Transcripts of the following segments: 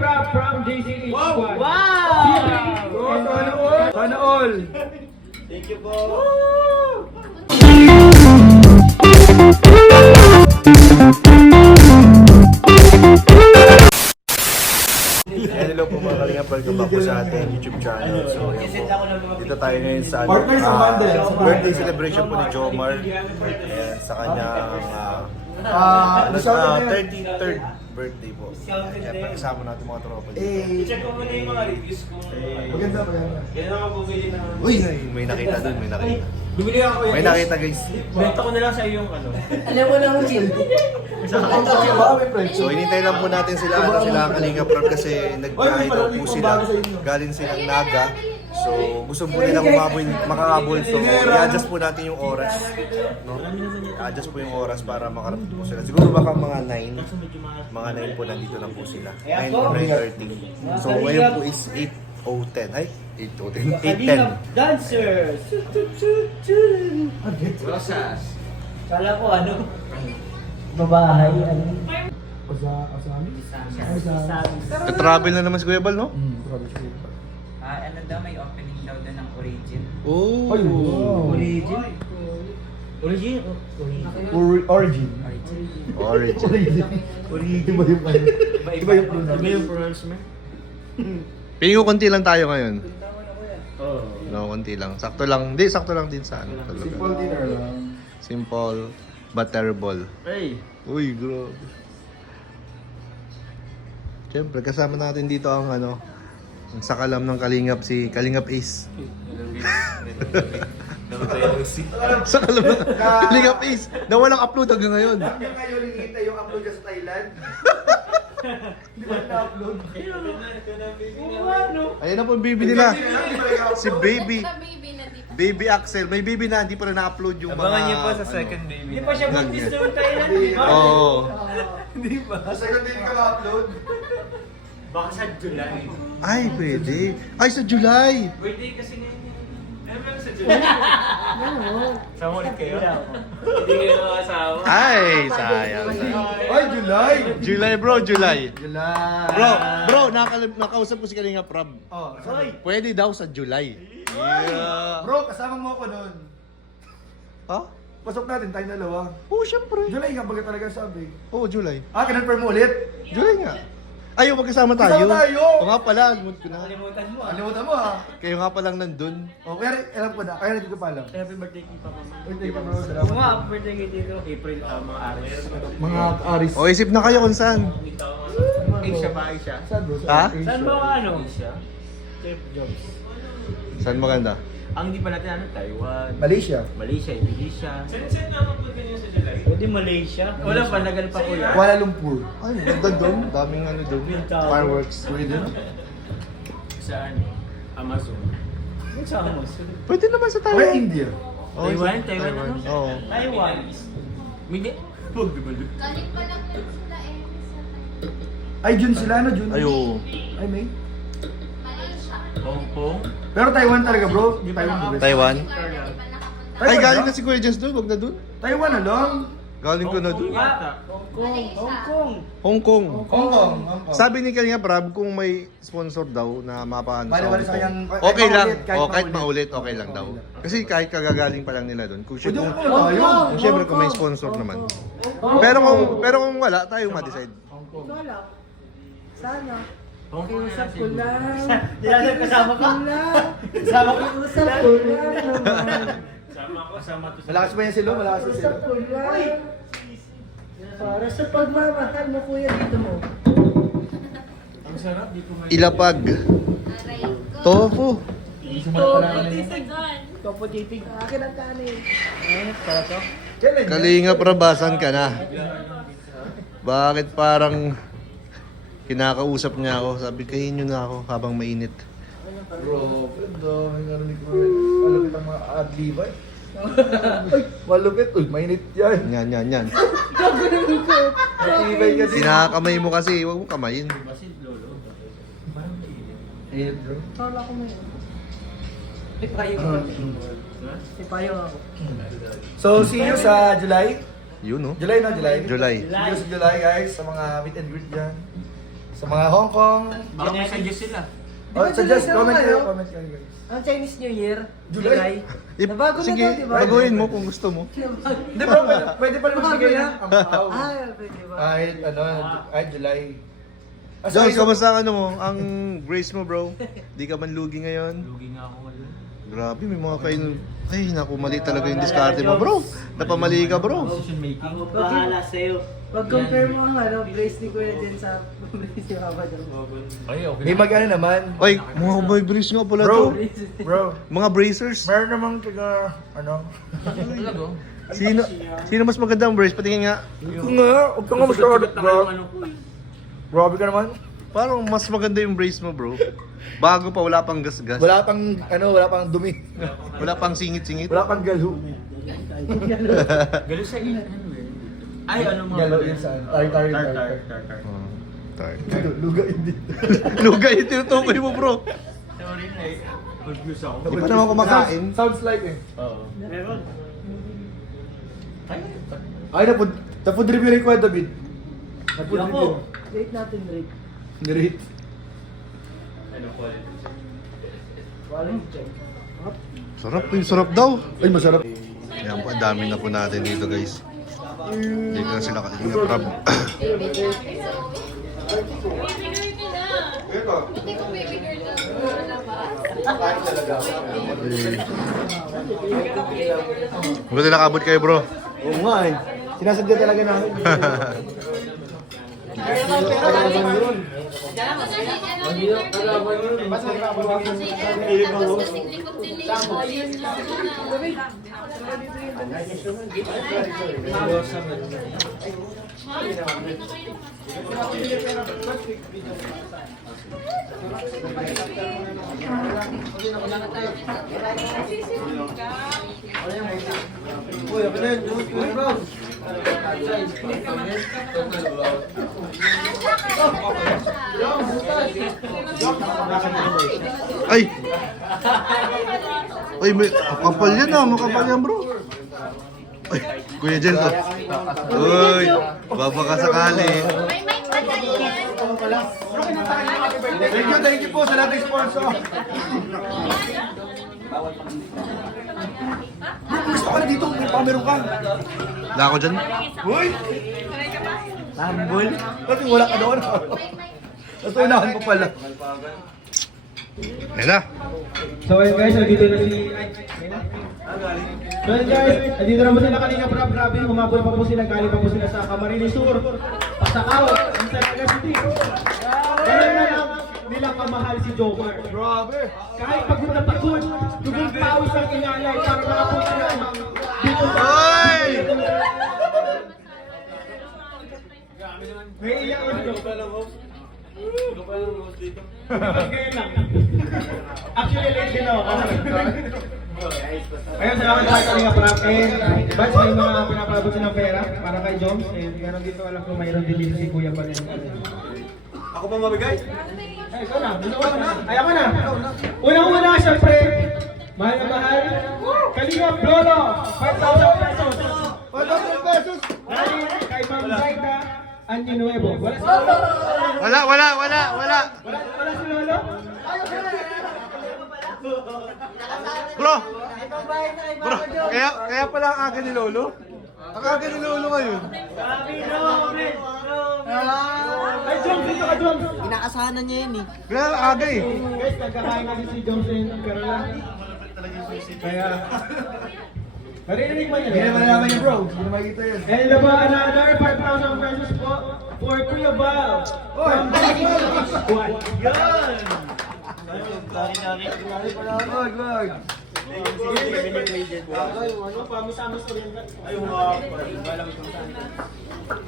Prab from JCH Squad. Sana all! Thank you po. Hello po mga kalingap, welcome back po sa ating YouTube channel. So yan po, dito tayo ngayon sa Partner sa Monday. birthday celebration po ni Jomar. Ayan, sa kanyang 33rd birthday po. Siyempre kasama natin mga tropa dito. Check ko muna yung mga reviews ko. Maganda. Yan ang mga bumili na. Uy, may nakita dun, may nakita. Bumili ako yan. May nakita guys. Benta ko na lang sa iyo yung ano. Alam mo lang, Jim. So hinintay lang po natin sila, sila ang kalingap Rob kasi nagbiyahe daw po sila. Galing silang Naga. So gusto po nilang makakabol. So i-adjust po natin yung oras. No? I-adjust po yung oras para makarating po sila. Siguro baka mga 9. Mga 9 po nandito lang po sila. 9 or 9:30. So ngayon po is 8:10. Ay, 8:10. 8:10. Dancers! Rosas. Kala ko ano? Babahay, ano? Travel na naman si Kuya Bal, no? Ano daw, may opening daw doon ng Origin. Oh. Ay, wow. Origin? Origin? Origin. Origin. Iba yung ano. Iba yung pronoun. Iba yung pronouncement? Pili ko konti lang tayo ngayon. Oo. No, konti lang. Sakto lang. Hindi, sakto lang din sa ano. talaga. Simple dinner lang. Simple but terrible. Hey. Uy, grabe. Siyempre, kasama natin dito ang ano, ang sakalam ng Kalingap, si Kalingap Ace. Sakalam ng Kalingap Ace, na walang upload hanggang ngayon. Hanggang ngayon, hinihintay yung upload ka sa Thailand. Hindi ba na-upload? Ayun na po yung baby nila. Si Baby. Baby Axel. May baby na, hindi pa rin na-upload yung mga... Abangan niyo po sa ano. second baby. Hindi pa siya buntis doon tayo na, di ba? Oo. Hindi ba? Sa second day ka ma-upload. Baka sa July. Ay, pwede. Ay, sa July. Birthday kasi ngayon. Alam mo sa July? Sama ulit kayo? Hindi kayo nakasawa. Ay, sayang. Ay, July! July bro, July. July! Bro, nakausap ko si Kalingap Rob. Oh, sorry. Pwede daw sa July. Yeah. Bro, kasama mo ako doon. Ha? Pasok natin, tayong dalawa. Oo, syempre. July nga, baga talaga sabi. Oo, July. Kinonfirm mo ulit? July nga. Ayaw, magkasama tayo. Kasama tayo. O nga pala, alimut ko na. Kalimutan mo ah. Kalimutan mo ah. Kayo nga palang nandun. Oh, kaya alam ko na. Kaya hindi ko pa alam. Happy birthday kay Papa Mama. Birthday pa bro, Oo salamat. nga, birthday kayo dito. April, mga Aris. Mga Aris. O, isip na kayo kung saan. Asia ba? Asia? Saan bro? Ha? Saan ba ka ano? Asia? Chef Jobs. Saan maganda? Ang hindi pa natin ano, Taiwan. Malaysia. Malaysia, Indonesia. Saan naman po din sa July? Pwede Malaysia. Wala pa, nagal pa ko yan. Kuala Lumpur. Ay, maganda doon. Daming ano doon. Fireworks. Pwede na. Saan? Amazon. Saan mo? Pwede naman sa Or Taiwan. India. Oo, Taiwan? sa- Taiwan ano? Oo. Taiwan. Hindi. Huwag di ba? Galing pa lang dun sila sa Ay, June sila, no? June? Ay, oo. Ay, May. Malaysia. Hong Kong? Pero Taiwan talaga, bro. Taiwan the best. Taiwan? Florida, di pa nakapunta. Ay, Taiwan galing na? na si Kuya Jess doon. Wag na doon. Taiwan na lang. Galing ko na doon. Yata. Hong Kong. Hong Kong. Hong Kong. Hong Kong. Sabi ni Kalingap Rob, kung may sponsor daw na mapaano sa Bali-bali Hong sa Kong. kanyang- Okay lang. kahit Kahit maulit. maulit, okay lang daw. Kasi kahit kagagaling pa lang nila doon. Kung Pwede kung, ko na tayo. kung syempre kung may sponsor naman. Pero kung wala, tayo ma-decide. Wala. Sana. Hong Kong na Usap ko siguro. lang. Diyan kasama ka. Kasama ko. Usap ko lang naman. Sama ko, sama to sa... Malakas ba yan sila? Malakas na sila. Usap ko lang. Para sa pagmamahal mo kuya dito mo. Ang sarap, di ko may... Ilapag. Aray ko. Tofu. Topo titig. Akin ang kanin. Para to? Kalingap Rob, asan ka na? Bakit parang kinakausap niya ako? Sabi, kainin nyo na ako habang mainit. Bro, Fredo, may narinig ko rin. Malupit ang mga ad-libay. Ay, malupit. Uy, mainit yan. Yan. Matibay ka din. Sinakamay mo kasi, huwag mo kamayin. Init, bro. Kala ko may. Ipayong ako. Ipayong ako. So, see you sa July. Yun, no? July na, July. July. See you sa July, guys. Sa mga meet and greet dyan. Sa mga Hong Kong. Baka may suggest sila. Oh, suggest, comment kayo, comment kayo guys. Ang Chinese New Year, July. Nabago na Sige, to, di ba? baguhin mo kung gusto mo. Hindi bro, pwede pa rin magbigay ng ampaw. Pwede ba? Kahit ano, ay July. Jones, kamusta ang ano mo? Ang brace mo, bro? Di ka man lugi ngayon? Lugi nga ako ngayon. Grabe, may mga kain... Ay, naku, mali talaga yung diskarte mo, bro. Napamali ka, bro. Decision making. Ako bahala sa'yo. Pag-compare mo ang brace ni Kuya Jen sa brace ni Papa Jones. Ay, okay. May mag-ano naman. Ay, mga boy brace nga pala Bro, to. bro. Mga bracers. Meron namang taga, ano? Talaga? Sino mas maganda ang brace? Patingin nga. Ito nga, huwag ka nga masyado, bro. Grabe ka naman. Parang mas maganda yung brace mo, bro. Bago pa, wala pang gasgas. Wala pang, ano, wala pang dumi. Wala pang singit-singit. Wala pang galo. Galo sa inyo. Ay, ano mga... Galo yun sa, tar. Tar. Luga hindi. Luga, ito yung tukoy mo, bro. Sorry na eh. Confused ako. Di pa naman kumakain. Sounds like eh. Oo. Meron. Ay, napod review rin ko, David. Napod Ako. review. Rate natin, rate. Nirate. Ano, quality? Quality check. Sarap, yung sarap daw. Ay, masarap. Yan po, ang dami na po natin dito, guys. Dito na sila kanina, prab. Baby girl na. Buti kung baby girl na lumabas. Buti nakabot kayo, bro. Oo nga eh. Sinasadya talaga namin. Ay! Ay, may kapal yan ah. Makapal yan, bro. Ay, Kuya Jen to. Uy, baba ka sakali. May mic pa tayo yan. Thank you po sa lahat ng sponsor. Gusto ka na dito, may pameron ka. Wala ako dyan. Uy! Tambol. Bakit wala ka doon? Tapos unahan mo pala. Ayan na. So ayun guys, nandito na si... So ayun guys, nandito na po sila kanina Prab. Grabe, umabot pa po sila, galing pa po sila sa Camarines Sur, Pasakaw, sa Naga City. Kaya na lang nilang kamahal si Joker. Grabe! Kahit pagod na pagod, dugang pawis ang inalay para makapunta lamang dito sa... Oy! May iyak ko dito. Ganyan lang. Actually, late din ako. Ayun, salamat tayo kanina Prab. And Bats, may mga pinapalabot silang pera para kay Joms. And meron dito, alam ko mayroon din dito si Kuya pa rin. Ako pa mabigay? Ay, ikaw na. Ay, ako na. Unang-una, syempre, mahal na mahal. Kalingap Lolo, 5,000 pesos. 5,000 pesos! Kay Ma'am Zaida Anginuevo. Wala si Lolo? Wala. Wala si Lolo? Bro! Bro, kaya pala ang aga ni Lolo? Ang aga ni Lolo ngayon. Ay, Joms, dito ka, Joms. Inaasahan niya yan eh. Kaya ang aga eh. Guys, nagkakain natin si Joms and Carola. Kaya... Narinig mo yun? Hindi naman naman yun bro. Hindi naman makikita yun. And naman, another 5,000 pesos po for Kuya Val. From the Squad. Wag.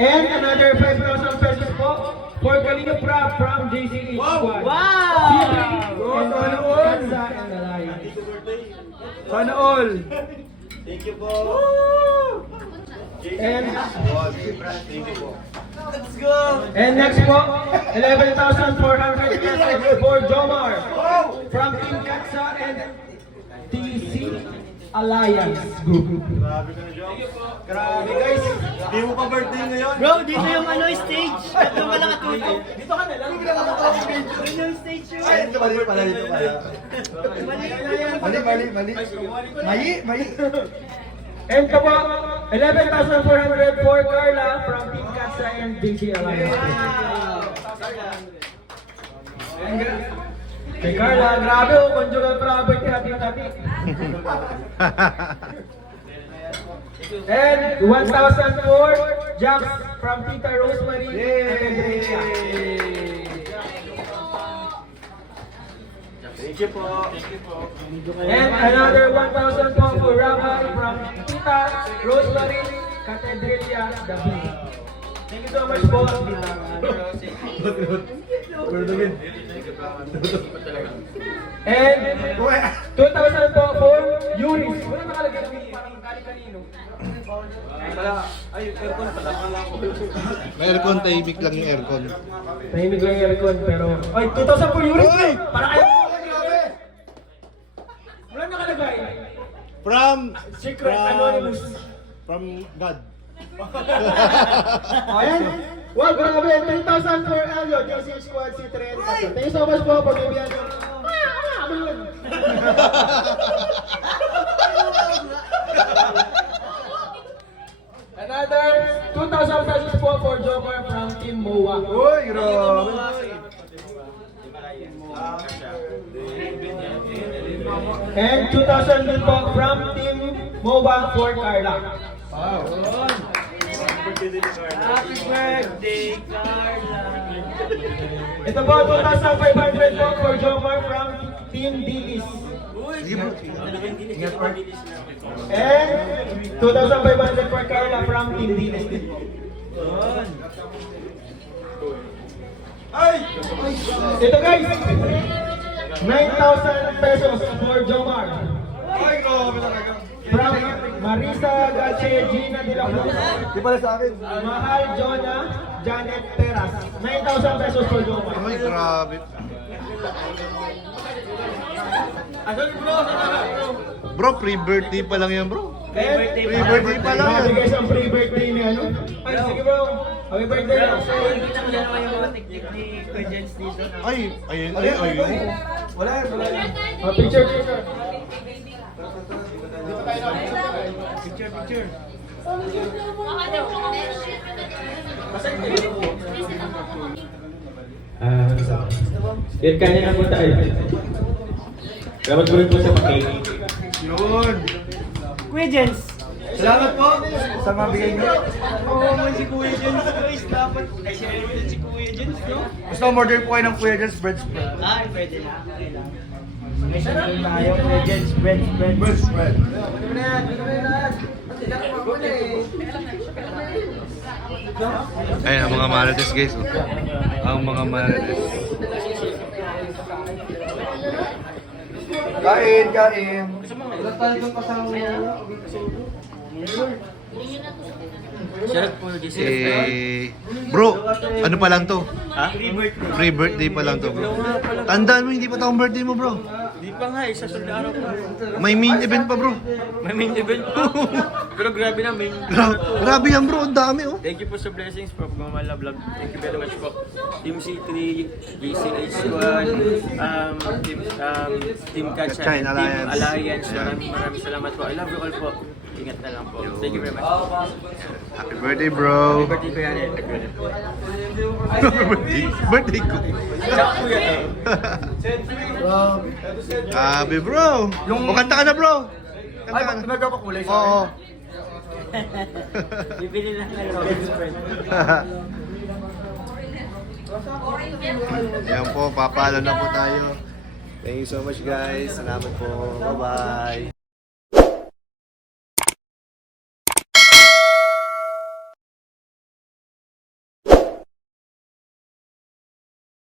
And another 5,000 pesos po for Kalinga Prab from JCH Squad. Wow! And Kansa and Alliance. Sana all. And And next po, 11,400 pesos for Jomar from Team Katsa and TC Alliance Group. Grabe guys. Di mo pa birthday ngayon. Bro, dito yung ano, stage. Dito ka nakatuto. Dito ka na lang. Yun yung stage yun. Ay, ito mali pala dito pala. Mali. And kapa, 11,400 for Carla from Team Katsa and JJ Alliance. Kay Carla, grabe oh, conjugal property hati-hati. And 1,000 for Jax from Tita Rosemary. Thank you po. And another 1,000 po for Rafa from Tita Rosemary Cathedrelia David. Thank you so much po. And 2,000 po for Yuris. Wala nakalagay ng parang kani-kanino. Ay, aircon pala. May aircon, tahimik lang yung aircon. Tahimik lang yung aircon pero... Ay, 2,000 for Yuris! Parang ayaw po. Wala nakalagay. From Secret Anonymous. From God. Ayan. Wow, grabe. 10,000 for Elio. JC Squad, si Tren. Thank you so much po for bibigyan ko. Another 2,000 pesos po for Joker from Team MOA. Uy, grabe. And 2,000 din po from Team MOA for Carla. Happy birthday, Carla. Ito po, 2,500 po for Joker from Team Dilis. And 2,500 for Carla from Team Dilis. Ito guys, 9,000 pesos for Jomar. Ay, grabe talaga. From Marisa Gache, Gina De La Cruz, Di pala sa akin. Mahal Jonah, Janet Teras. 9,000 pesos for Jomar. Ay, grabe. Bro, pre-birthday pa lang yan, bro. Pre-birthday pa lang yan. Grabe guys ang pre-birthday ni ano. Ay, sige bro. Happy birthday lang. Kita mo lang naman yung mga technique ni Kuya Jens dito. Ay, ayun. Wala yan. Picture. Picture. Yan kanya na po tayo. Salamat po rin po sa pag-cake. Yun. Kuya Jens. Salamat po sa mabigay niyo. Oo, man si Kuya Jens. Guys, dapat i-share din si Kuya Jens, no? Gusto mo order po kayo ng Kuya Jens bread spread. Ay, pwede na. Okay lang. May sarap tayo, Kuya Jens. Bread. Bread spread. Ayun, ang mga marites, guys. Ang mga marites. Kain. Bro, ano pa lang to? Ha? Free birthday pa lang to, bro. Tandaan mo, hindi pa taong birthday mo, bro. Di pa nga, isa sa araw pa. May main event pa, bro. May main event pa. Pero grabe na, main Grabe yan, bro. Ang dami, oh. Thank you po sa blessings po, Pagmamahal Vlog. Thank you very much po. Team C3, GCH Squad, Team Katsa, Katsa and Team Alliance. Alliance. Maraming salamat po. I love you all po. Ingat na lang po. Thank you very much. Happy birthday, bro. Birthday ko yan eh. Birthday ko. Tsaka kuya. Happy, bro. O, kanta ka na, bro. Kanta ka na. Nagpapakulay sa Oo. Bibili lang kayo ng Jens bread. Yan po, papalo na po tayo. Thank you so much, guys. Salamat po. Bye-bye.